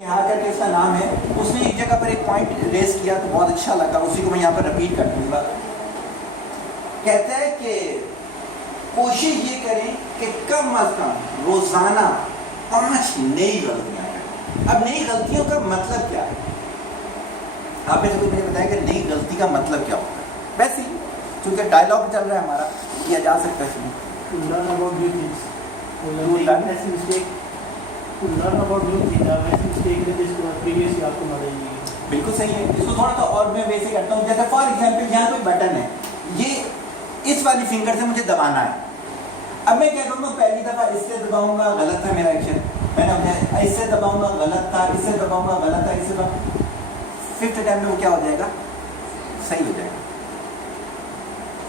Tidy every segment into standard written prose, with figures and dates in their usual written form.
यहाँ करके उसका नाम है, उसने एक जगह पर एक पॉइंट रेस किया तो बहुत अच्छा लगा, उसी को मैं यहाँ पर रिपीट कर दूंगा। कहता है कि कोशिश ये करें कि कम अज कम रोजाना 5 नई गलतियां करें। अब नई गलतियों का मतलब क्या है? आप में से कोई मुझे बताया कि नई गलती का मतलब क्या होता है? वैसे ही क्योंकि डायलॉग चल रहा है हमारा, किया जा सकता है इसमें। To learn about new things. To learn ऐसी mistake. To learn about new things. आप ऐसी mistake नहीं जिसको previously आपको knowledge नहीं है। बिल्कुल सही है। इसको थोड़ा सा और मैं वैसे करता हूँ, जैसे फॉर एग्जाम्पल यहाँ कोई बटन है, ये इस वाली फिंगर से मुझे दबाना है। अब मैं क्या करूँगा, पहली दफ़ा इससे दबाऊंगा, गलत था मेरा एक्शन, मैंने अपने इससे दबाऊंगा, गलत था, इससे दबाऊंगा, गलत था, इससे दबाऊंगा, 5th टाइम में वो क्या हो जाएगा, सही हो जाएगा,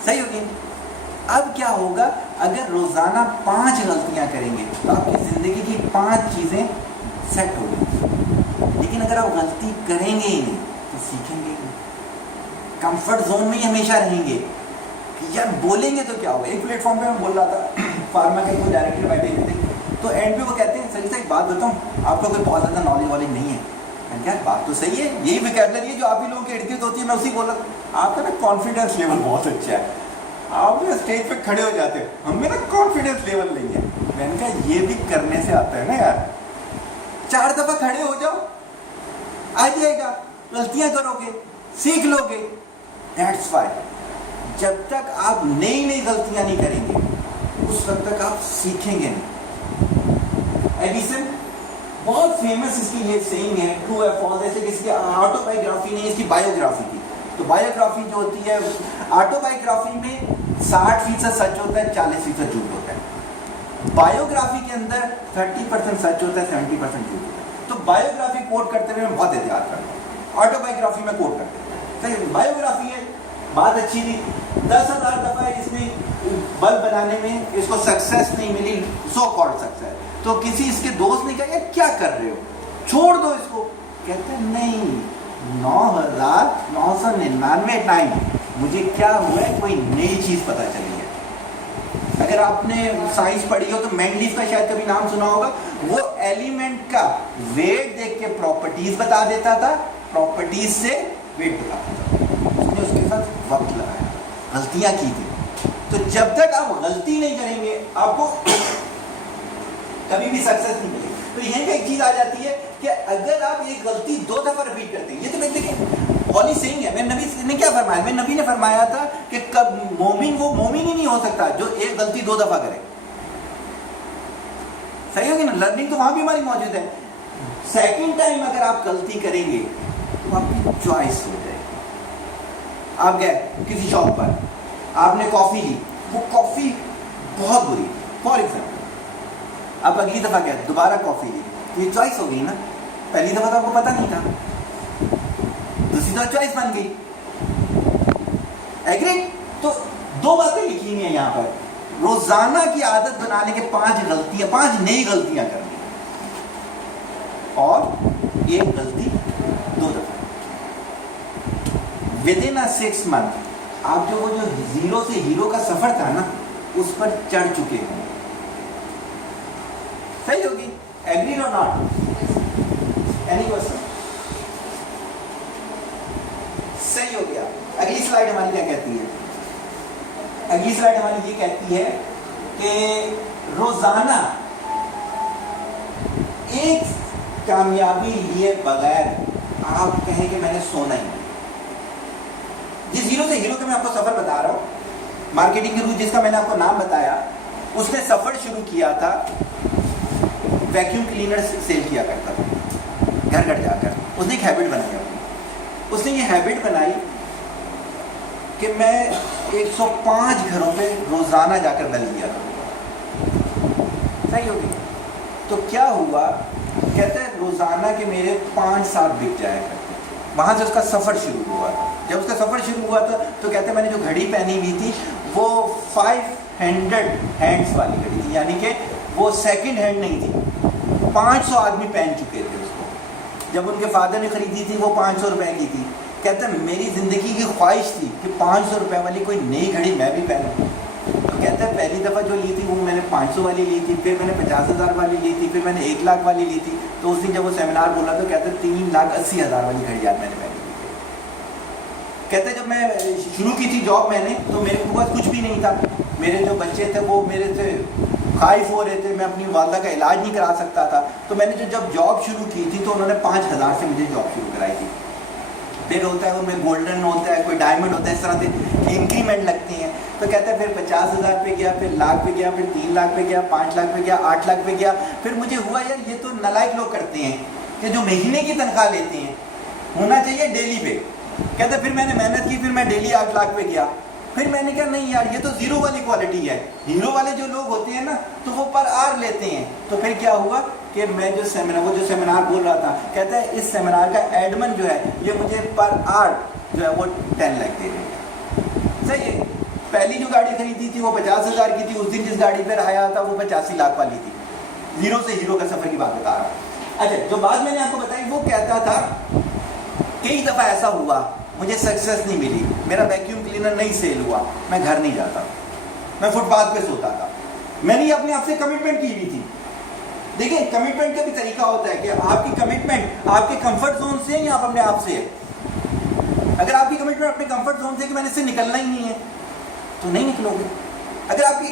सही होगी। अब क्या होगा, अगर रोज़ाना 5 गलतियां करेंगे तो आपकी ज़िंदगी की 5 चीज़ें सेट हो गई। लेकिन अगर आप गलती करेंगे ही नहीं तो सीखेंगे ही नहीं, कंफर्ट जोन में ही हमेशा रहेंगे कि यार बोलेंगे तो क्या होगा। एक प्लेटफॉर्म पे मैं बोल रहा था, फार्मा के कोई डायरेक्टर बैठे हुए थे, तो एंड पे वो कहते हैं सही से एक बात बताऊँ, आपको कोई बहुत ज़्यादा नॉलेज नहीं है। क्या बात तो सही है, यही वोकैबुलरी है जो आप ही लोगों के इर्द गिर्द होती है, मैं उसी बोल रहा हूँ। आपका ना कॉन्फिडेंस लेवल बहुत अच्छा है, आप ना स्टेज पे खड़े हो जाते हो, हमें ना कॉन्फिडेंस लेवल नहीं है। मैंने कहा ये भी करने से आता है ना यार, 4 दफ़ा खड़े हो जाओ, आ जाएगा, गलतियां करोगे, सीख लोगे। दैट्स वाई जब तक आप नई नई गलतियां नहीं करेंगे उस वक्त तक आप सीखेंगे नहीं। एडिसन बहुत फेमस इसकी ये सेइंग है, ट्रू है फॉल्स, जैसे कि इसकी ऑटोबायोग्राफी नहीं, इसकी बायोग्राफी की। तो बायोग्राफी जो होती है, ऑटोबायोग्राफी में 60% सच होता है, 40% झूठ होता है। बायोग्राफी के अंदर 30% सच होता है, 70% झूठ होता है। तो बायोग्राफी कोट करते हुए मैं बहुत एहतियात करता हूँ, ऑटोबायोग्राफी में कोट करते हैं। सही बायोग्राफी है, बात अच्छी थी, 10,000 दफ़ा इसने बल्ब बनाने में इसको सक्सेस नहीं मिली, सो कॉल्ड सक्सेस। तो किसी इसके दोस्त ने कहा क्या कर रहे हो, छोड़ दो इसको। कहते नहीं, 9,999 टाइम मुझे क्या हुआ है, कोई नई चीज़ पता चली है। अगर आपने साइंस पढ़ी हो तो मेंडलीफ का शायद कभी नाम सुना होगा, वो एलिमेंट का वेट देख के प्रॉपर्टीज बता देता था, प्रॉपर्टीज से वेट बताता था। उसने उसके साथ वक्त लगाया, गलतियां की थी। तो जब तक आप गलती नहीं करेंगे आपको कभी भी सक्सेस नहीं मिलेगी। तो यहीं पे एक चीज आ जाती है कि अगर आप एक गलती 2 दफा रिपीट करते हैं, ये तो देखिए ऑली सेइंग है, मेरे नबी ने क्या फरमाया, मेरे नबी ने फरमाया था कि कब मोमिन वो मोमिन ही नहीं हो सकता जो एक गलती 2 दफा करे। सही होगी ना, लर्निंग तो वहां भी हमारी मौजूद है। सेकंड टाइम अगर आप गलती करेंगे तो आपकी चॉइस हो जाएगी। आप गए किसी शॉप पर, आपने कॉफी ली, वो कॉफी बहुत बुरी, फॉर एग्जाम्पल आप अगली दफा गए दोबारा कॉफी ली, ये चॉइस हो गई ना। पहली दफा तो आपको पता नहीं था, दूसरी दफा चॉइस बन गई। एग्री? तो 2 बातें लिखी हुई हैं यहाँ पर, रोजाना की आदत बनाने के 5 गलतियां, 5 नई गलतियां करनी और एक गलती 2 दफा। विद इन 6 मंथ आप जो वो जो जीरो से हीरो का सफर था ना, उस पर चढ़ चुके हैं। सही होगी? एग्री और नॉट? Any question? सही हो गया। अगली स्लाइड हमारी क्या कहती है? अगली स्लाइड हमारी ये कहती है कि रोजाना एक कामयाबी लिए बगैर आप कहें कि मैंने सोना ही। जिस हीरो से हीरो का मैं आपको सफर बता रहा हूं, मार्केटिंग के रूल जिसका मैंने आपको नाम बताया, उसने सफर शुरू किया था, वैक्यूम क्लीनर सेल किया करता था घर घर जाकर। उसने एक हैबिट बनाई अपनी, उसने ये हैबिट बनाई कि मैं 105 घरों पे रोजाना जाकर बेल दिया करूँगा। सही होगी? तो क्या हुआ, कहते हैं रोजाना के मेरे 5-7 बिक जाया करते। वहां से उसका सफर शुरू हुआ। जब उसका सफर शुरू हुआ था तो कहते मैंने जो घड़ी पहनी हुई थी वो 500 हैंड्स वाली घड़ी थी, यानी कि वो सेकंड हैंड नहीं थी। 500 आदमी पहन चुके थे उसको। जब उनके फादर ने खरीदी थी वो 500 रुपए की थी। कहते मेरी ज़िंदगी की ख्वाहिश थी कि 500 रुपए वाली कोई नई घड़ी मैं भी पहनूं। तो कहते हैं पहली दफ़ा जो ली थी वो मैंने 500 वाली ली थी, फिर मैंने 50,000 वाली ली थी, फिर मैंने 1 लाख वाली ली थी। تو اس دن جب وہ سیمینار بولا تو کہتے 3,80,000 والی گھڑی یاد میں نے پہنی. کہتے جب میں شروع کی تھی جاب میں نے تو میرے پاس کچھ بھی نہیں تھا, میرے جو بچے تھے وہ میرے سے خائف ہو رہے تھے, میں اپنی والدہ کا علاج نہیں کرا سکتا تھا, تو میں نے جب جاب شروع کی تھی تو انہوں نے 5,000 سے مجھے جاب شروع کرائی تھی. پھر ہوتا ہے ان میں گولڈن ہوتا ہے, کوئی ڈائمنڈ ہوتا ہے, اس طرح سے انکریمنٹ لگتی ہیں. تو کہتا ہے پھر 50,000 پہ گیا, پھر لاکھ پہ گیا, پھر 3 لاکھ پہ گیا, 5 لاکھ پہ گیا, 8 لاکھ پہ گیا. پھر مجھے ہوا یار یہ تو نالائق لوگ کرتے ہیں کہ جو مہینے کی تنخواہ لیتے ہیں, ہونا چاہیے ڈیلی پہ. کہتے پھر میں نے محنت کی, پھر میں ڈیلی 8 لاکھ پہ گیا. پھر میں نے کہا نہیں یار یہ تو زیرو والی کوالٹی ہے, ہیرو والے جو لوگ ہوتے ہیں نا تو وہ پر آر لیتے ہیں. تو پھر کیا ہوا کہ میں جو سیمینار بول رہا تھا, کہتا ہے اس سیمینار کا ایڈمن جو ہے یہ مجھے پر آر جو ہے وہ 10 لاکھ دے رہے ہیں. صحیح ہے. پہلی جو گاڑی خریدی تھی وہ 50,000 کی تھی, اس دن جس گاڑی پہ آیا تھا وہ 85 لاکھ والی تھی. زیرو سے ہیرو کا سفر کی بات بتا رہا. اچھا جو بات میں نے آپ کو بتائی وہ کہتا تھا کئی دفعہ ایسا ہوا مجھے سکسیس نہیں ملی, میرا ویکیوم کلینر نہیں سیل ہوا, میں گھر نہیں جاتا, میں فٹ پاتھ پہ سوتا تھا. میں نے اپنے آپ سے کمٹمنٹ کی ہوئی تھی. دیکھیں کمٹمنٹ کا بھی طریقہ ہوتا ہے کہ آپ کی کمٹمنٹ آپ کے کمفرٹ زون سے ہے یا آپ اپنے آپ سے ہے. اگر آپ کی کمٹمنٹ اپنے کمفرٹ زون سے ہے کہ میں نے اس سے نکلنا ہی نہیں ہے تو نہیں نکلو گے. اگر آپ کی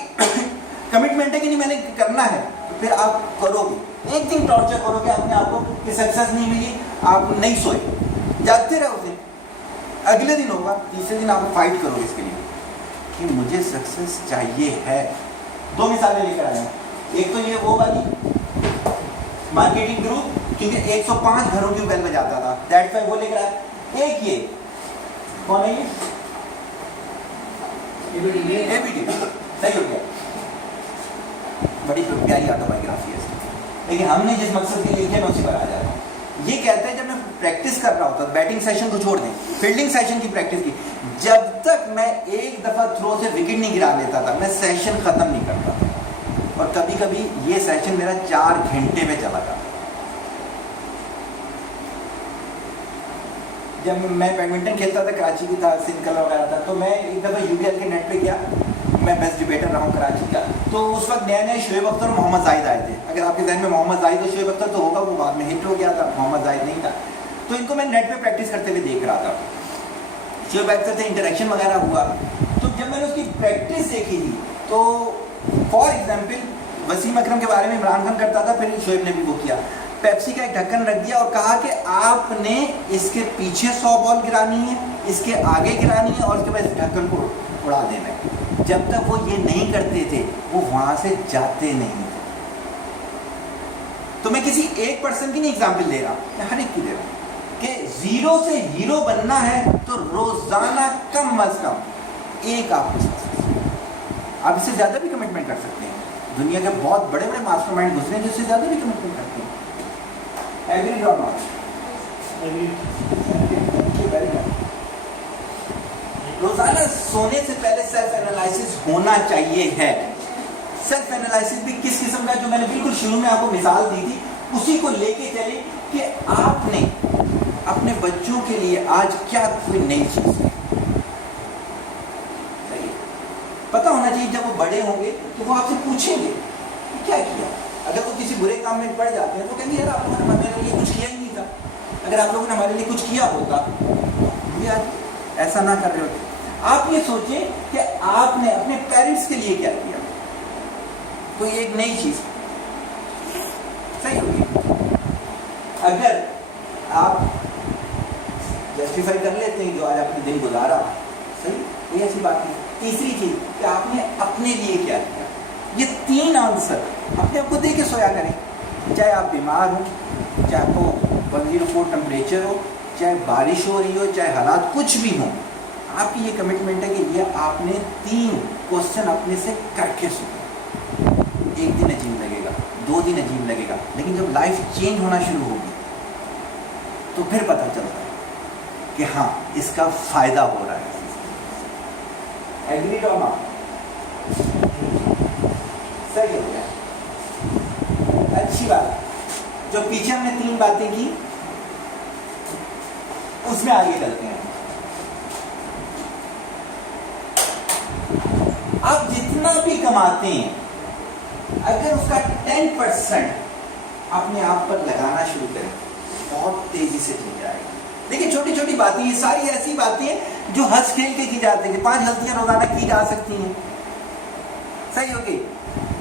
کمٹمنٹ ہے کہ نہیں میں نے کرنا ہے تو پھر آپ کرو گے. ایک دن ٹارچر کرو گے اپنے آپ کو کہ سکسیس نہیں ملی, آپ نہیں سوئے, جاگتے رہو گے. اگلے دن ہوگا, تیسرے دن آپ فائٹ کرو گے اس کے لیے کہ مجھے سکسیس چاہیے ہے. 2 مثالیں لے کر آئے ہیں. ایک تو یہ وہ والی مارکیٹنگ گروپ, کیونکہ 105 گھروں کی بیل بجاتا تھا, دیٹ وائی وہ لے کر آئے. ایک یہ کون ہے یہ ABD, صحیح ہو گیا, بڑی پیاری آٹوبایوگرافی ہے اس کی. لیکن ہم نے جس مقصد کے لیے لکھے میں اسی پر آ جاتا ہوں. یہ کہتا ہے جب میں پریکٹس کر رہا ہوتا, بیٹنگ سیشن کو چھوڑ دیں, فیلڈنگ سیشن کی پریکٹس کی, جب تک میں ایک دفعہ تھرو سے وکٹ نہیں گرا لیتا تھا میں سیشن ختم نہیں کرتا تھا. اور کبھی کبھی یہ سیشن میرا 4 گھنٹے میں چلا جاتا. جب میں بیڈمنٹن کھیلتا تھا کراچی کی تھا, سندھ کلر وغیرہ تھا, تو میں ایک دفعہ UBL کے نیٹ پہ گیا, میں بیسٹ ڈیبیٹر رہا ہوں کراچی کا. تو اس وقت نئے نئے شعیب اختر اور محمد زاہد آئے تھے. اگر آپ کے ذہن میں محمد زاہد اور شعیب اختر تو ہوگا, وہ بعد میں ہٹ ہو گیا تھا, محمد زاہد نہیں تھا. تو ان کو میں نیٹ پہ پریکٹس کرتے ہوئے دیکھ رہا تھا. شعیب اختر سے انٹریکشن وغیرہ ہوا. تو جب میں نے اس کی پریکٹس دیکھی تھی تو فار ایگزامپل وسیم اکرم کے بارے میں عمران خان کرتا تھا, پھر شعیب نے بھی وہ کیا. پیپسی کا ایک ڈھکن رکھ دیا اور کہا کہ آپ نے اس کے پیچھے 100 بال گرانی ہے, اس کے آگے گرانی ہے, اور اس کے بعد اس ڈھکن کو اڑا دینا ہے. جب تک وہ یہ نہیں کرتے تھے وہ وہاں سے جاتے نہیں تھے. تو میں کسی ایک پرسن کی نہیں ایگزامپل دے رہا, میں ہر ایک کی دے رہا ہوں کہ زیرو سے ہیرو بننا ہے تو روزانہ کم از کم ایک آپ کے ساتھ, آپ اس سے زیادہ بھی کمٹمنٹ کر سکتے ہیں. دنیا کے بہت بڑے بڑے ماسٹر مائنڈ گزرے ہیں جو اس سے زیادہ بھی کمٹمنٹ کرتے ہیں. ایگری اور ناٹ؟ روزانہ سونے سے پہلے سیلف انالائسس ہونا چاہیے ہے. سیلف انالائسس بھی کس قسم کا, جو میں نے بالکل شروع میں آپ کو مثال دی تھی اسی کو لے کے چلے کہ آپ نے اپنے بچوں کے لیے آج کیا کوئی نئی چیز ہے. پتہ ہونا چاہیے جب وہ بڑے ہوں گے تو وہ آپ سے پوچھیں گے کیا کیا. اگر وہ کسی برے کام میں پڑ جاتے ہیں تو کہیں گے یار آپ لوگوں نے ہمارے لیے کچھ کیا ہی نہیں تھا. اگر آپ لوگوں نے ہمارے لیے کچھ کیا ہوتا یہ آج ایسا نہ کر رہے ہوتے. آپ یہ سوچیں کہ آپ نے اپنے پیرنٹس کے لیے کیا کیا, کوئی ایک نئی چیز. صحیح ہوگی اگر آپ جسٹیفائی کر لیتے ہیں جو آج آپ نے دن گزارا, صحیح, یہ ایسی بات نہیں. تیسری چیز کہ آپ نے اپنے لیے کیا کیا. یہ 3 آنسر اپنے آپ کو دے کے سویا کریں. چاہے آپ بیمار ہوں, چاہے آپ کو 104 ٹمپریچر ہو, چاہے بارش ہو رہی ہو, چاہے حالات کچھ بھی ہوں, آپ کی یہ کمٹمنٹ ہے کہ یہ آپ نے 3 کوسچن اپنے سے کر کے سونا. ایک دن عجیب لگے گا, 2 دن عجیب لگے گا, لیکن جب لائف چینج ہونا شروع ہوگی تو پھر پتہ چلتا ہے کہ ہاں اس کا فائدہ ہو رہا ہے. ایگری اور ناٹ؟ صحیح ہو گیا. اچھی بات. جو پیچھے ہم نے 3 باتیں کی اس میں آگے چلتے ہیں. آپ جتنا بھی کماتے ہیں اگر اس کا 10% अपने आप पर लगाना शुरू करें, बहुत तेजी से चल जाएगा। देखिए छोटी छोटी बातें, ये सारी ऐसी बातें हैं जो हंस खेल के की जाती है। 5 गलतियां रोजाना की जा सकती हैं, सही हो गई।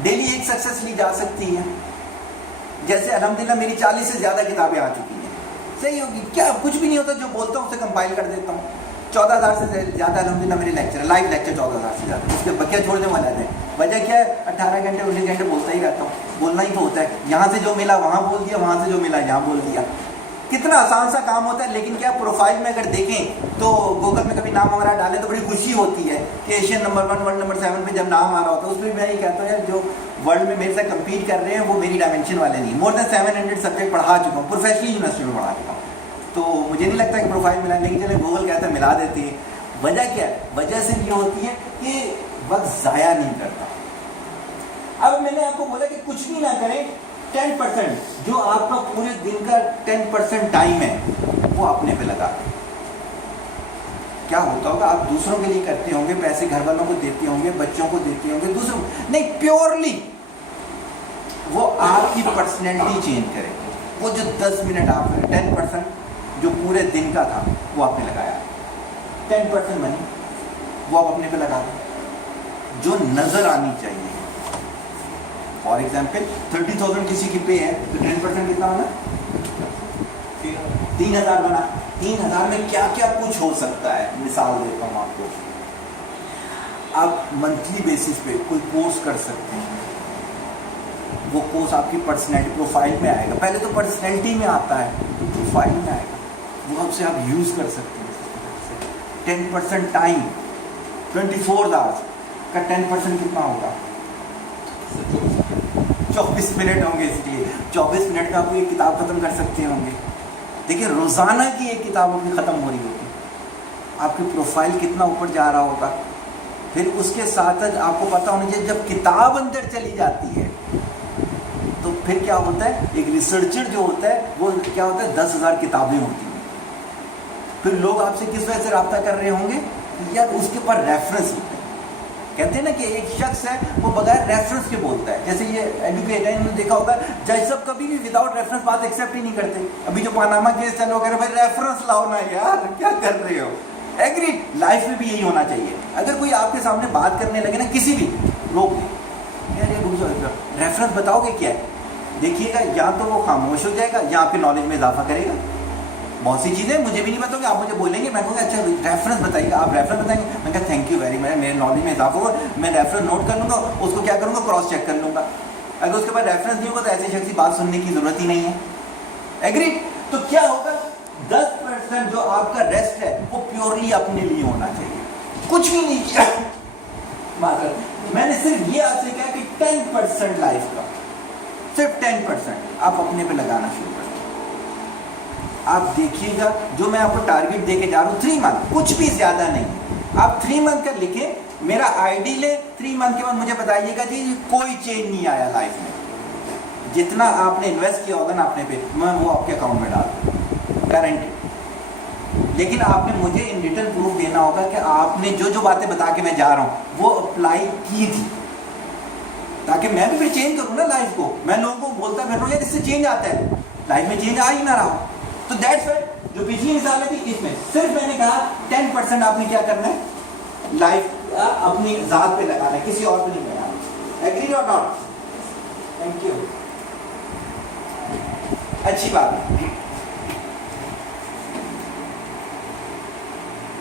डेली एक सक्सेस ली जा सकती है। जैसे अल्हम्दुलिल्लाह मेरी 40 से ज्यादा किताबें आ चुकी हैं, सही होगी। क्या कुछ भी नहीं होता, जो बोलता हूँ उसे कंपाइल कर देता हूँ। 14,000 से ज्यादा अल्हम्दुलिल्लाह मेरे लेक्चर, लाइव लेक्चर 14,000 से ज्यादा। उसके बकिया छोड़ने वाला है। वजह क्या है, 18 घंटे 19 घंटे बोलता ही रहता हूँ। बोलना ही तो होता है, यहाँ से जो मिला वहाँ बोल दिया, वहाँ से जो मिला यहाँ बोल दिया। कितना आसान सा काम होता है। लेकिन क्या प्रोफाइल में अगर देखें तो गूगल में कभी नाम हमारा डालें तो बड़ी खुशी होती है कि एशियन नंबर 1, वर्ल्ड नंबर 7 पे जब नाम आ रहा होता है, उसमें मैं ये कहता हूँ यार जो वर्ल्ड में मेरे से कम्पीट कर रहे हैं वो मेरी डायमेंशन वाले नहीं। मोर देन 700 सब्जेक्ट पढ़ा चुका हूँ, प्रोफेशनली यूनिवर्सिटी में पढ़ा चुका हूँ। तो मुझे नहीं लगता कि प्रोफाइल मिला, लेकिन चले गूगल कहता है मिला देते हैं। वजह क्या है, वजह से ये होती है कि वक्त ज़ाया नहीं करता। अब मैंने आपको बोला कि कुछ भी ना करें, 10% जो आपका पूरे दिन का 10% टाइम है वो अपने पे लगा दें। क्या होता होगा, आप दूसरों के लिए करते होंगे, पैसे घर वालों को देते होंगे, बच्चों को देते होंगे, दूसरों नहीं, प्योरली वो आपकी पर्सनैलिटी चेंज करे। वो जो 10 मिनट आप 10% जो पूरे दिन का था वो आपने लगाया, 10% मनी वो आप अपने पे लगा दें जो नजर आनी चाहिए। फॉर एग्जाम्पल 30,000 किसी की पे है तो 10% कितना बना, 3,000 बना। 3,000 में क्या क्या कुछ हो सकता है, मिसाल देता हूँ आपको। आप मंथली बेसिस पे कोई कोर्स कर सकते हैं, वो कोर्स आपकी पर्सनैलिटी प्रोफाइल में आएगा। पहले तो पर्सनैलिटी में आता है तो प्रोफाइल में आएगा, वो आपसे आप यूज़ कर सकते हैं। 10% टाइम 24 आवर्स का 10% कितना होगा, 24 मिनट होंगे। इसलिए 24 मिनट में आपको एक किताब ख़त्म कर सकते होंगे। देखिए रोज़ाना की एक किताब अपनी ख़त्म हो रही होगी, आपकी प्रोफाइल कितना ऊपर जा रहा होगा। फिर उसके साथ आपको पता होना चाहिए जब किताब अंदर चली जाती है तो फिर क्या होता है, एक रिसर्चर जो होता है वो क्या होता है, 10,000 किताबें होती हैं। फिर लोग आपसे किस वजह से रब्ता कर रहे होंगे, या उसके ऊपर रेफरेंस होता है। कहते हैं ना कि एक शख्स है वो बगैर रेफरेंस के बोलता है। जैसे ये एडुकेट है, इन्होंने देखा होगा जज सब कभी भी विदाउट रेफरेंस बात एक्सेप्ट ही नहीं करते। अभी जो पानामा केस चल रहा है, भाई रेफरेंस लाओ ना यार, क्या कर रहे हो। एग्री, लाइफ में भी यही होना चाहिए। अगर कोई आपके सामने बात करने लगे ना, किसी भी रोक यार ये रुक जाओ, रेफरेंस बताओगे क्या है, देखिएगा या तो वो खामोश हो जाएगा या आपके नॉलेज में इजाफा करेगा। बहुत सी चीज़ें मुझे भी नहीं बताओगे, आप मुझे बोलेंगे, मैं कहूँगा अच्छा रेफरेंस बताइए, आप रेफरेंस बताएंगे, मैं कहता थैंक यू वेरी मच, मेरे नॉलेज में इजाफा होगा, मैं रेफरेंस नोट कर लूँगा, उसको क्या करूँगा, क्रॉस चेक कर लूँगा। अगर उसके बाद रेफरेंस नहीं होगा तो ऐसे शख्स की बात सुनने की ज़रूरत ही नहीं है। एग्री। तो क्या होगा, 10% जो आपका रेस्ट है वो प्योरली अपने लिए होना चाहिए, कुछ भी नहीं किया। मैंने सिर्फ ये आपसे कहा कि 10% लाइफ का, सिर्फ 10% आप अपने पे लगाना शुरू कर। आप देखिएगा जो मैं आपको टारगेट देके जा रहा हूँ 3 मंथ, कुछ भी ज़्यादा नहीं। आप 3 मंथ का लिखें, मेरा आइडियल है 3 मंथ के बाद मुझे बताइएगा जी कोई चेंज नहीं आया लाइफ में। जितना आपने इन्वेस्ट किया होगा ना अपने पे, मैं वो आपके अकाउंट में डाल दूँ गारंटी। लेकिन आपने मुझे इन रिटर्न प्रूफ देना होगा कि आपने जो जो बातें बता के मैं जा रहा हूँ वो अप्लाई की थी, ताकि मैं भी फिर चेंज करूँ ना लाइफ को। मैं लोगों को बोलता फिर यार इससे चेंज आता है, लाइफ में चेंज आ ही ना रहा। तो दैट्स व्हाई जो पिछली मिसाल थी इसमें सिर्फ मैंने कहा 10% आपने क्या करना है, लाइफ अपनी जात पे लगाना है, किसी और पे नहीं लगाना। एग्री और नॉट? थैंक यू, अच्छी बात है।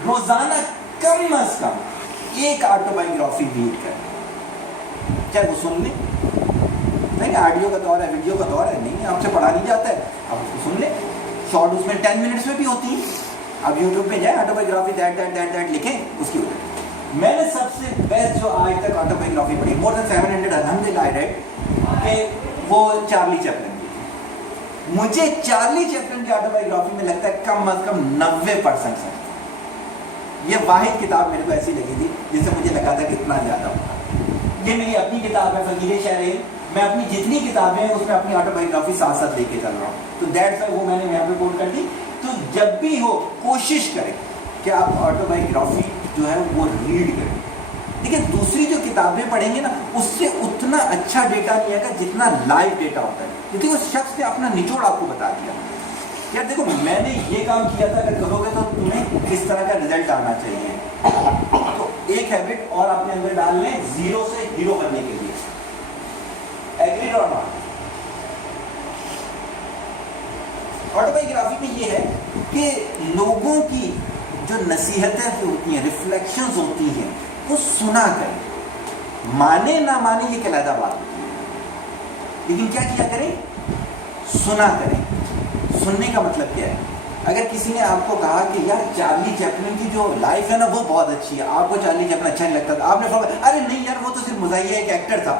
रोजाना कम अज कम एक ऑटोबायोग्राफी रीड करें, चाहे वो सुन लें, नहीं ऑडियो का दौर है, वीडियो का दौर है, नहीं आपसे पढ़ा नहीं जाता है, आप उसको सुन लें। शॉर्ट उसमें 10 मिनट्स में भी होती है। आप यूट्यूब पे जाए ऑटोबायोग्राफी दैट लिखें, उसकी वजह मैंने सबसे बेस्ट जो आज तक ऑटोबायोग्राफी पढ़ी, मोर देन 700 अल्हम्दुलिल्लाह आई रेड, कि वो चार्ली चैपलिन की। मुझे चार्ली चैपलिन की ऑटोबायोग्राफी में लगता है कम अज कम 90% है। ये वाहिद किताब मेरे को ऐसी लगी थी जिससे मुझे लगा था कि इतना ज़्यादा होगा। ये मेरी अपनी किताब है फकीर शायर, मैं अपनी जितनी किताबें हैं उसमें अपनी ऑटोबायोग्राफी साथ साथ लेके चल रहा हूँ। तो दैट्स व्हाई वो मैंने यहाँ पे कोट कर दी। तो जब भी हो कोशिश करें कि आप ऑटोबायोग्राफी जो है वो रीड करें। लेकिन दूसरी जो किताबें पढ़ेंगे ना उससे उतना अच्छा डेटा नहीं आएगा जितना लाइव डेटा होता है, क्योंकि उस शख्स ने अपना निचोड़ आपको बता दिया। यार देखो मैंने ये काम किया था, अगर करोगे तो तुम्हें इस तरह का रिजल्ट आना चाहिए। तो एक हैबिट और अपने अंदर डाल लें जीरो से हीरो बनने के लिए। एग्रीड और नॉट? ऑटोबायोग्राफी में ये है कि लोगों की जो नसीहतें होती हैं, रिफ्लेक्शंस होती हैं, वो सुना करें। माने ना माने ये कहलाता बात होती है, लेकिन क्या किया करें? सुना करें। सुनने का मतलब क्या है? अगर किसी ने आपको कहा कि यार चार्ली चैपलिन की जो लाइफ है ना वो बहुत अच्छी है, आपको चार्ली चैपलिन अच्छा नहीं लगता था, आपने फरमाया अरे नहीं यार वो तो सिर्फ मज़ाहिया एक एक्टर था,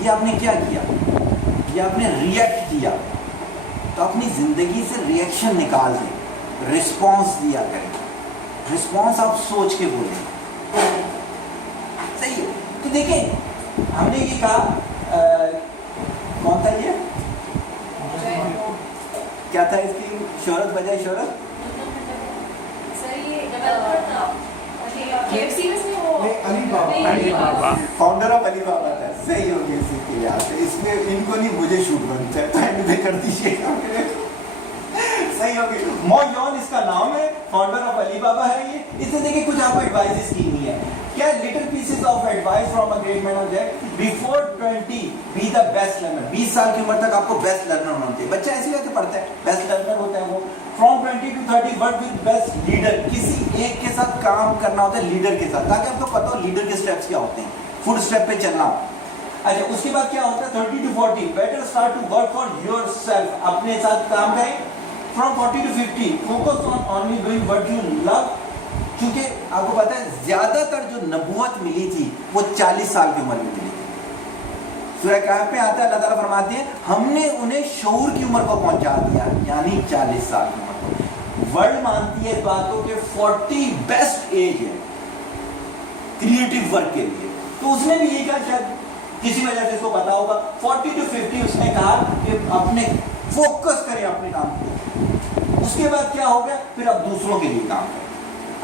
ये आपने क्या किया? ये आपने रिएक्ट किया। तो अपनी ज़िंदगी से रिएक्शन निकाल दें, रिस्पॉन्स दिया करें। रिस्पॉन्स आप सोच के बोलें, सही है? तो देखें हमने ये कहा कौन था ये, क्या था इसकी शोहरत बजाय शोहरत? फाउंडर ऑफ अली बाबा था, सही हो गया इसी के लिहाज से। इसमें इनको नहीं मुझे शूट बनता है, कर दीजिएगा सही हो गई। मोयन इसका नाम है, फाउंडर ऑफ अली बाबा है ये। इससे देखिए कुछ आपको एडवाइस की नहीं है क्या, little pieces of advice from a great man of that before 20 be the best learner. 20 साल की उम्र तक आपको बेस्ट लर्नर होना चाहिए। बच्चा ऐसे करके पढ़ता है, बेस्ट लर्नर होता है वो। From 20 to 30 work with best leader. किसी एक के साथ काम करना होता है, लीडर के साथ, ताकि आपको पता हो लीडर के स्टेप्स क्या होते हैं, फुट स्टेप पे चलना हो। अच्छा उसके बाद क्या होता है 30 to 40 better start to work for yourself. अपने साथ काम करें। From 40 to 50 focus on only doing what you love. क्योंकि आपको पता है ज्यादातर जो नबूवत मिली थी वो 40 साल की उम्र में मिली थी। सूरह कहफ में आता है अल्लाह ताला फरमाते हैं हमने उन्हें शऊर की उम्र को पहुंचा दिया, यानी 40 साल की उम्र को। वर्ल्ड मानती है इस बात को कि 40 बेस्ट एज है क्रिएटिव वर्क के लिए। तो उसने भी ये कहा, शायद किसी वजह से इसको पता होगा, 40 to 50 उसने कहा कि अपने फोकस करें अपने काम को। उसके बाद क्या हो गया, फिर अब दूसरों के लिए काम करें।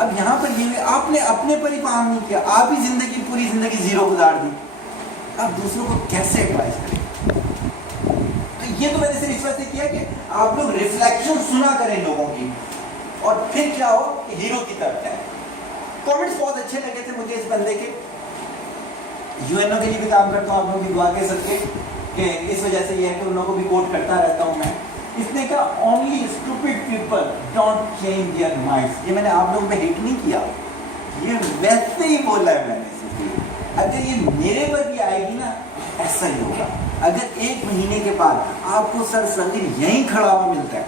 अब यहाँ पर ये आपने अपने पर ही काम नहीं किया, आप ही जिंदगी पूरी जिंदगी जीरो गुजार दी, अब दूसरों को कैसे एडवाइस करें? तो ये तो मैंने सिर्फ इस वजह से किया कि आप लोग रिफ्लेक्शन सुना करें लोगों की, और फिर क्या हो कि हीरो की तरफ जाए। कमेंट्स बहुत अच्छे लगे थे मुझे इस बंदे के। यूएनओ के लिए भी काम करता हूँ, आप लोगों की दुआ के सबके, कि इस वजह से ये है कि उन लोगों को भी कोट करता रहता हूँ मैं। इसने कहा only stupid people don't change their minds. ये मैंने आप लोगों पे हिट नहीं किया, ये वैसे ही बोला है मैंने। अगर ये मेरे पर भी आएगी ना ऐसा ही होगा। अगर 1 महीने के बाद आपको सर समीर यहीं खड़ा हुआ मिलता है,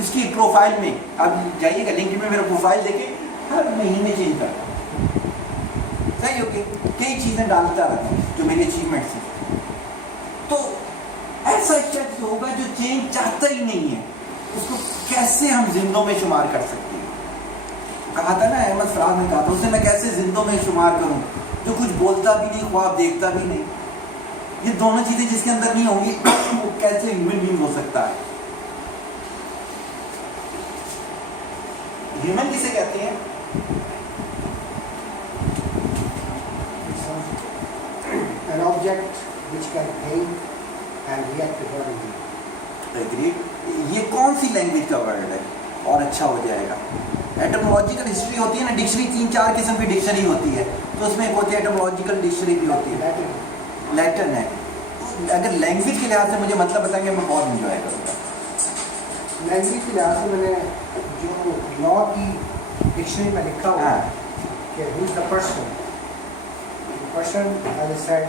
इसकी प्रोफाइल में आप जाइएगा, लिंक्डइन में मेरा प्रोफाइल देखें, हर महीने चेंज करता हूँ, सही हो गया, कई चीज़ें डालता रहता हूँ जो मेरी अचीवमेंट्स हैं। तो ऐसा शख्स होगा जो चेंज चाहता ही नहीं है, उसको कैसे हम जिंदों में शुमार कर सकते हैं? कहा था ना अहमद फराज ने कहा था, उसे मैं कैसे जिंदों में शुमार करूं जो कुछ बोलता भी नहीं, ख्वाब देखता भी नहीं। ये दोनों चीजें जिसके अंदर नहीं होंगी वो कैसे ह्यूमन बीइंग हो सकता है? ह्यूमन किसे कहते हैं? An object which can think and react accordingly. Agreed। ये कौन सी लैंग्वेज का वर्ड है? और अच्छा हो जाएगा। एटमोलॉजिकल हिस्ट्री होती है ना, डिक्शनरी 3-4 किस्म की डिक्शनरी होती है, तो उसमें एक होती है एटमोलॉजिकल डिक्शनरी भी होती है, लैटिन है। अगर लैंग्वेज के लिहाज से मुझे मतलब बताएंगे मैं बहुत इंजॉय करूँगा। लैंग्वेज के लिहाज से मैंने जो लॉ की डिक्शनरी में लिखा हुआ है कि who is the person? The person, as I said,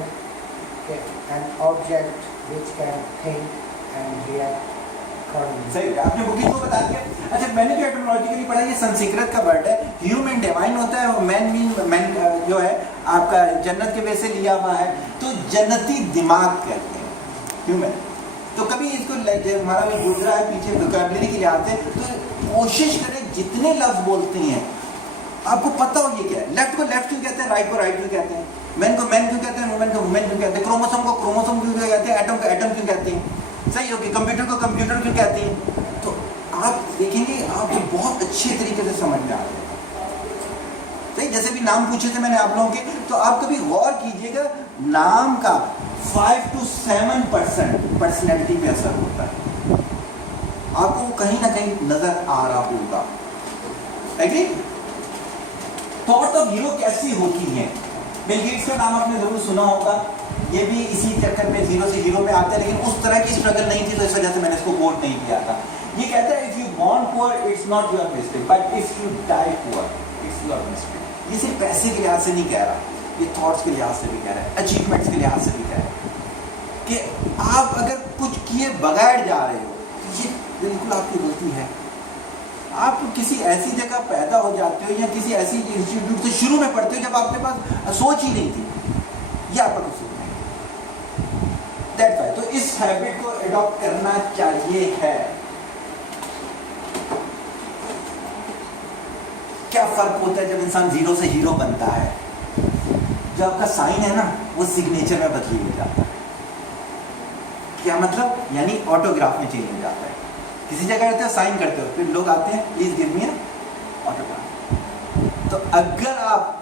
an object which can think and react accordingly. सही, आपने बुकिंग को बता दिया। अच्छा मैंने जो एटमोलॉजिकली पढ़ा ये संस्कृत का वर्ड है, ह्यूमन डिवाइन होता है, और मैन जो है आपका जन्नत के वैसे लिया हुआ है, तो जन्नती दिमाग कहते हैं ह्यूमन। तो कभी इसको हमारा भी गुजरा है पीछे वोकैबुलरी के लिहाज से, तो कोशिश करें जितने लफ्ज बोलते हैं आपको पता हो ये क्या है। लेफ्ट को लेफ्ट क्यों कहते हैं, राइट को राइट क्यों कहते हैं, मैन को मैन क्यों कहते हैं, वुमेन को वुमेन क्यों कहते हैं, क्रोमोसोम को क्रोमोसोम क्यों कहते हैं, एटम को एटम क्यों कहते हैं, सही होगी, कंप्यूटर को कंप्यूटर क्यों कहते हैं। तो आप देखेंगे आपको बहुत अच्छे तरीके से समझ में आ जाएगा। सही, जैसे भी नाम पूछे थे मैंने आप लोगों के, तो आप कभी गौर कीजिएगा नाम का 5 to 7% पर्सनैलिटी पे असर होता है, आपको कहीं ना कहीं नजर आ रहा होगा। एग्री? थॉट ऑफ हीरो कैसी होती है? बिल गेट्स का नाम आपने जरूर सुना होगा, ये भी इसी चक्कर में जीरो से हीरो में आता है, लेकिन उस तरह की स्ट्रगल नहीं थी, तो इस वजह से मैंने इसको कोट नहीं किया था। ये कहता है if you born poor it's not your mistake, but if you die poor it's your mistake. ये सिर्फ पैसे के लिहाज से नहीं कह रहा, ये थॉट्स के लिहाज से भी कह रहा है, अचीवमेंट्स के लिहाज से भी कह रहा है कि आप अगर कुछ किए बगैर जा रहे हो, ये बिल्कुल आपकी गलती है। आप किसी ऐसी जगह पैदा हो जाते हो या किसी ऐसी इंस्टीट्यूट से शुरू में पढ़ते हो जब आपके पास सोच ही नहीं थी, ये आपका कसूर नहीं। दैट्स व्हाई तो इस हैबिट को अडॉप्ट करना चाहिए है। क्या फर्क होता है जब इंसान जीरो से हीरो बनता है? जो आपका साइन है ना, वो सिग्नेचर में बदली हो जाता है। क्या मतलब? यानी ऑटोग्राफ में चेंज हो जाता है। किसी जगह रहते हो, साइन करते हो, फिर लोग आते हैं प्लीज गिव मी ऑटोग्राफ। तो अगर आप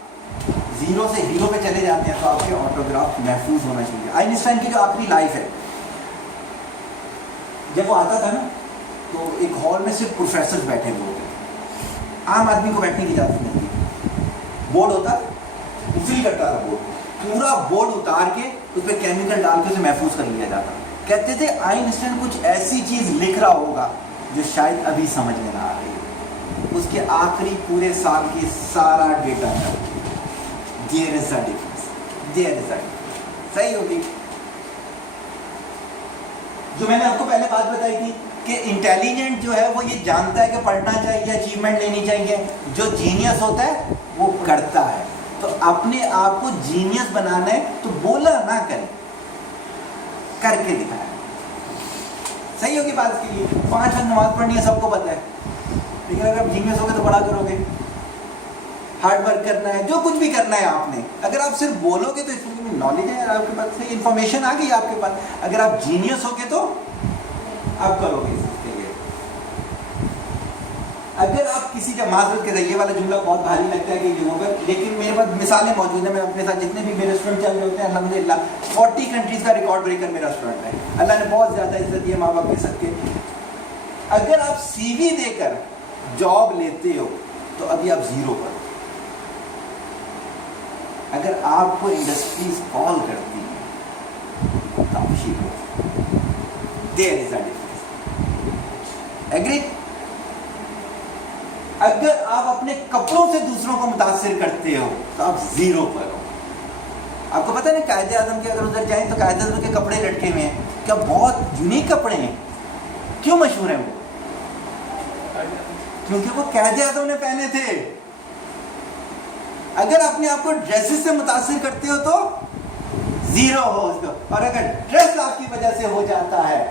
जीरो से हीरो पे चले जाते हैं तो आपके ऑटोग्राफ महफूज होना चाहिए। आइंस्टाइन की जो आखिरी लाइफ है, जब वो आता था ना, तो एक हॉल में सिर्फ प्रोफेसर बैठे हुए होते थे, आम आदमी को बैठने की इजाजत नहीं थी। बोर्ड होता, उसी करता था बोर्ड, पूरा बोर्ड उतार के उस पर केमिकल डाल के उसे महफूज कर लिया जाता। कहते थे आइंस्टाइन कुछ ऐसी चीज लिख रहा होगा जो शायद अभी समझ में ना आ रही हो। उसके आखिरी पूरे साल की सारा डेटा है, there is a difference, there is a difference. सही होगी? जो मैंने आपको पहले बात बताई थी कि इंटेलिजेंट जो है वो ये जानता है कि पढ़ना चाहिए, अचीवमेंट लेनी चाहिए। जो जीनियस होता है वो करता है। तो अपने आप को जीनियस बनाना है तो बोला ना करें, करके दिखाया। सही होगी बात के लिए? 5 वक्त नमाज पढ़नी है सबको पता है, लेकिन अगर आप जीनियस होगे तो बड़ा करोगे, हार्ड वर्क करना है, जो कुछ भी करना है आपने। अगर आप सिर्फ बोलोगे तो इसमें नॉलेज है आपके पास, से इंफॉर्मेशन आ गई आपके पास। अगर आप जीनियस होगे तो आप करोगे इसके लिए। अगर आप किसी का माजरत के ये वाला जुमला बहुत भारी लगता है कि लोगों पर, लेकिन मेरे पास मिसालें मौजूद हैं। मैं अपने साथ जितने भी मेरे स्टूडेंट चल रहे होते हैं, अल्हम्दुलिल्लाह 40 कंट्रीज का रिकॉर्ड ब्रेकर मेरा स्टूडेंट है। अल्लाह ने बहुत ज़्यादा इज्जत दी है माँ बाप के सबके। अगर आप सीवी देकर जॉब लेते हो तो अभी आप जीरो पर। अगर आपको इंडस्ट्रीज कॉल करती है तो आप hero. There is a difference. Agree? अगर आप अपने कपड़ों से दूसरों को मुतासिर करते हो तो आप जीरो पर हो। आपको पता है ना, कायदे आजम के अगर उधर जाएं तो कायदे आजम के कपड़े लटके हुए हैं, क्या बहुत यूनिक कपड़े हैं। क्यों मशहूर हैं वो? क्योंकि वो कायदे आजम ने पहने थे। अगर अपने आप को ड्रेसेस से मुतासिर करते हो तो जीरो हो उसको, और अगर ड्रेस आपकी वजह से हो जाता है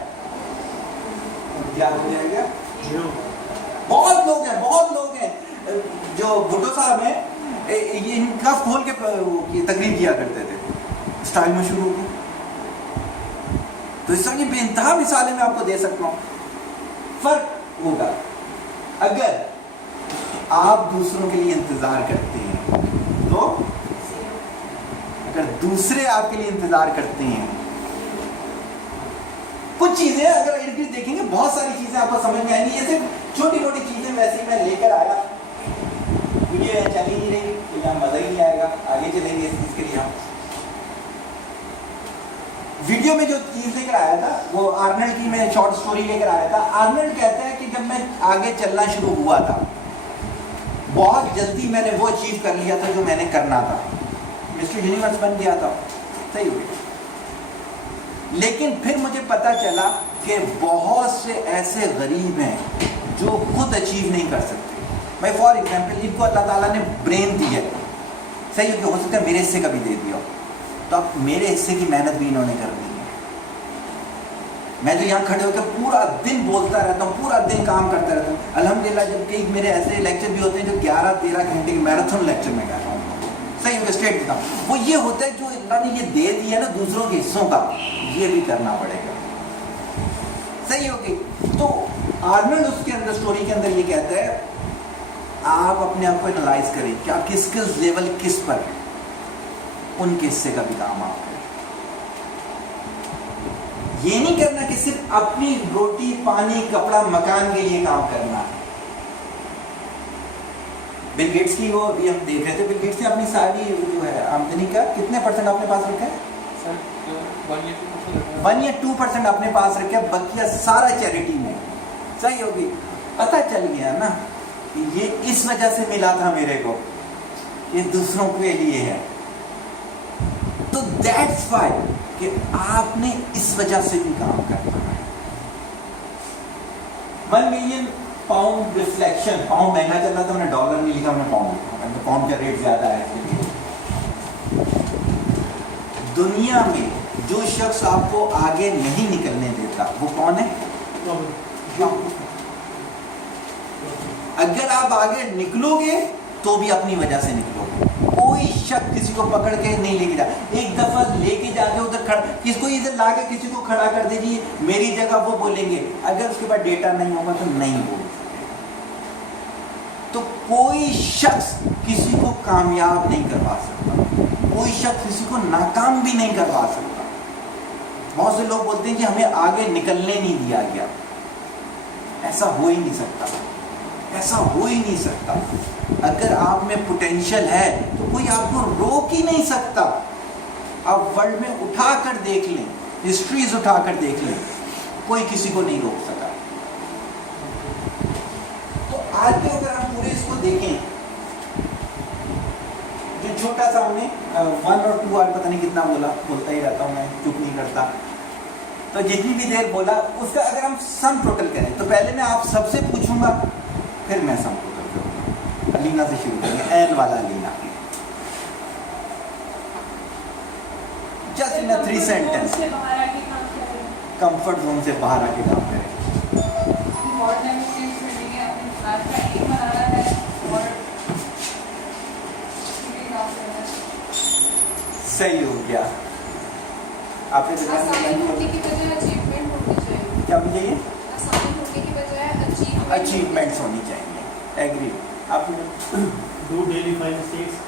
तो क्या हो जाएगा? जीरो। बहुत लोग हैं जो भुट्टो साहब हैं, ये इनका खोल के तकरीर किया करते थे, स्टाइल में शुरू हो गई। तो इस तरह की बेइंतहा मिसालें मैं आपको दे सकता हूँ। फर्क होगा अगर आप दूसरों के लिए इंतजार करते हैं तो, अगर दूसरे आपके लिए इंतजार करते हैं। कुछ चीजें अगर इर्द गिर्द देखेंगे, बहुत सारी चीजें आपको समझ में आएंगी। ये सिर्फ छोटी मोटी चीजें वैसे मैं लेकर आया, वीडियो चल ही नहीं रही तो यहाँ मजा ही नहीं आएगा, आगे चलेंगे इस चीज के लिए। हम वीडियो में जो चीज लेकर आया था वो आर्नल्ड की मैं शॉर्ट स्टोरी लेकर आया था। आर्नल्ड कहता है कि जब मैं आगे चलना शुरू हुआ था, बहुत जल्दी मैंने वो अचीव कर लिया था जो मैंने करना था, मिस्टर यूनिवर्स बन गया था। सही हो गया। लेकिन फिर मुझे पता चला कि बहुत से ऐसे गरीब हैं जो खुद अचीव नहीं कर सकते। मैं फॉर एग्जाम्पल, इनको अल्लाह ताला ने ब्रेन दी है, सही हो सकता है मेरे हिस्से का भी दे दिया, तो अब मेरे हिस्से की मेहनत भी इन्होंने कर दी है। मैं जो यहाँ खड़े होकर पूरा दिन बोलता रहता हूँ, पूरा दिन काम करता रहता हूँ, अल्हम्दुलिल्लाह जब कई मेरे ऐसे लेक्चर भी होते हैं जो 11-13 घंटे के मैराथन लेक्चर में कर रहा हूँ, सही हो गया, स्ट्रेट देता हूँ। वो ये होता है जो अल्लाह ने ये दे दिया ना दूसरों के हिस्सों का, ये भी करना पड़ेगा। सही हो गई। तो आर्नल्ड उसके अंदर स्टोरी के अंदर ये कहता है आप अपने आप को एनालाइज करें कि आप किस लेवल किस पर हैं, उनके हिस्से का भी काम आप करें। ये नहीं करना कि सिर्फ अपनी रोटी पानी कपड़ा मकान के लिए काम करना है। बिल गेट्स की वो अभी हम देख रहे थे, बिल गेट्स ने अपनी सारी जो है आमदनी का कितने परसेंट अपने पास रखा है? 1 या 2% अपने पास रखा, बकिया सारा चैरिटी में। सही होगी। पता चल गया ना कि ये इस वजह से मिला था मेरे को, ये दूसरों के लिए है। तो दैट्स व्हाई कि आपने इस वजह से भी काम करना है। 1 मिलियन पाउंड रिफ्लेक्शन, पाउंड महंगा चल रहा था, मैंने डॉलर नहीं लिखा, मैंने पाउंड लिखा, मैंने पाउंड का रेट ज्यादा है इसलिए। दुनिया में जो शख्स आपको आगे नहीं निकलने देता वो कौन है? अगर आप आगे निकलोगे तो भी अपनी वजह से निकलोगे। कोई शख्स किसी को पकड़ के नहीं लेके जा, एक दफा लेके जाके उधर खड़ा, किसको इधर ला के किसी को खड़ा कर दीजिए मेरी जगह, वो बोलेंगे। अगर उसके पास डेटा नहीं होगा तो नहीं बोल। तो कोई शख्स किसी को कामयाब नहीं करवा सकता, कोई शख्स किसी को नाकाम भी नहीं करवा सकता। बहुत से लोग बोलते हैं कि हमें आगे निकलने नहीं दिया गया। ऐसा हो ही नहीं सकता, ऐसा हो ही नहीं सकता। अगर आप में पोटेंशियल है तो कोई आपको रोक ही नहीं सकता। आप वर्ल्ड में उठा कर देख लें, हिस्ट्रीज उठा कर देख लें, कोई किसी को नहीं रोक सका। तो आज के अगर हम पूरे इसको देखें, जो छोटा सा हमने 1 और 2 पता नहीं कितना बोलता ही रहता हूँ मैं, चुप नहीं करता। तो जितनी भी देर बोला उसका अगर हम सम टोटल करें तो पहले मैं आप सबसे पूछूंगा, फिर मैं सम टोटल करूंगा। अलीना से शुरू करेंगे, एन वाला Alina. Just in 3 sentence, comfort zone से बाहर आके काम करें। सही हो गया। आपने क्या मुझे अचीवमेंट्स होनी चाहिए। एग्री। आपने do daily 5 mistakes,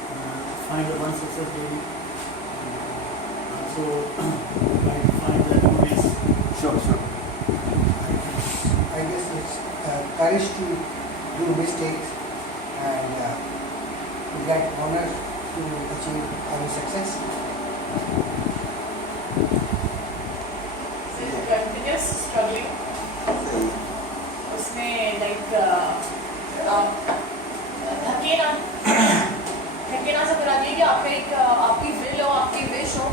find the one success daily. So find the new ways. Sure. I guess it's courage to do mistakes and to get honor to achieve our success. Continuous struggling. सही। उसमें like थके ना से करा दिए कि आपका एक आपकी विल हो, आपकी विश हो,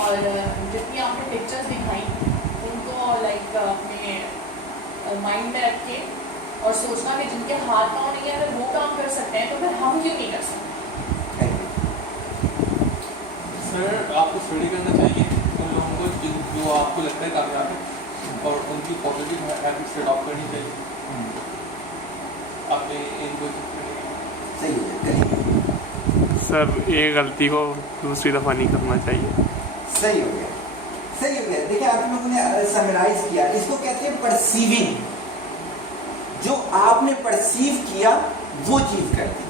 और जितनी आपने पिक्चर्स दिखाई उनको लाइक अपने माइंड में रख के और सोचना कि जिनके हाथ पाँव नहीं है अगर वो काम कर सकते हैं तो फिर हम क्यों नहीं कर सकते। सर आपको स्टडी करना चाहिए उन लोगों को जो आपको लगता है कामयाब है और उनकी पॉजिटिव हैबिट्स अडॉप्ट करनी चाहिए। आपने इनको सही हो गया। सर ये गलती को दूसरी दफ़ा नहीं करना चाहिए। सही हो गया। देखिए आप लोगों ने समराइज किया, इसको कहते हैं परसीविंग। जो आपने परसीव किया वो चीज कर दी।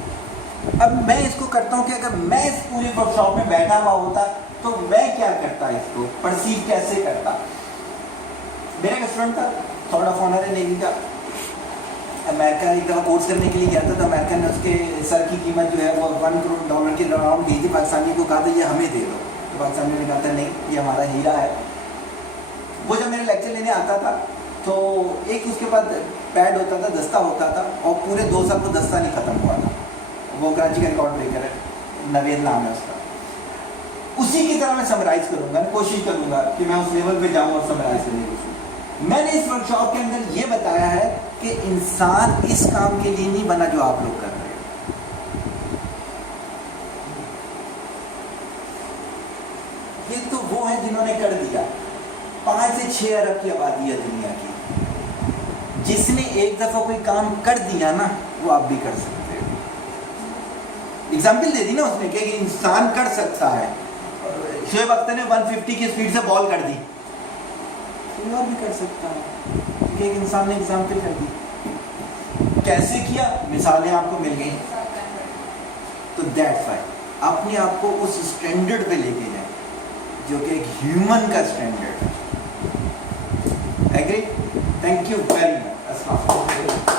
अब मैं इसको करता हूँ कि अगर मैं इस पूरे वर्कशॉप में बैठा हुआ होता तो मैं क्या करता, इसको परसीव कैसे करता। मेरा एक स्टूडेंट था, थर्ड ऑफ ऑनर है नेवी का, अमेरिका एक दफ़ा कोर्स करने के लिए गया था। तो अमेरिका ने उसके सर की कीमत जो है वो $1 करोड़ के अराउंड दी थी। पाकिस्तानी को कहा था ये हमें दे दो, तो पाकिस्तानी ने कहा था नहीं, ये हमारा हीरा है। वो जब मेरे लेक्चर लेने आता था तो एक उसके पास पैड होता था, दस्ता होता था, और पूरे 2 साल को दस्ता नहीं ख़त्म हुआ था। वो कराची का रिकॉर्ड ब्रेकर है, नवेद नाम है उसका। उसी की तरह मैं समराइज़ करूँगा, कोशिश करूँगा कि मैं उस लेवल पे जाऊँ और समराइज़ करने की कोशिश। मैंने इस वर्कशॉप के अंदर ये बताया है कि इंसान इस काम के लिए नहीं बना जो आप लोग कर रहे हैं। ये तो वो है जिन्होंने कर दिया। 5 से 6 अरब की आबादी है दुनिया की। जिसने एक दफा कोई काम कर दिया ना, वो आप भी कर सकते हो। एग्जाम्पल दे दी ना उसने कि इंसान कर सकता है। शोएब अख्तर ने 150 की स्पीड से बॉल कर दी, तो और भी कर सकता है, क्योंकि एक इंसान ने एग्जाम्पल कर दी। कैसे किया, मिसालें आपको मिल गई। तो दैट्स वाई अपने आप को उस स्टैंडर्ड पे लेके जाए जो कि एक ह्यूमन का स्टैंडर्ड है। Agree? Thank you very much. अस्सलाम वालेकुम।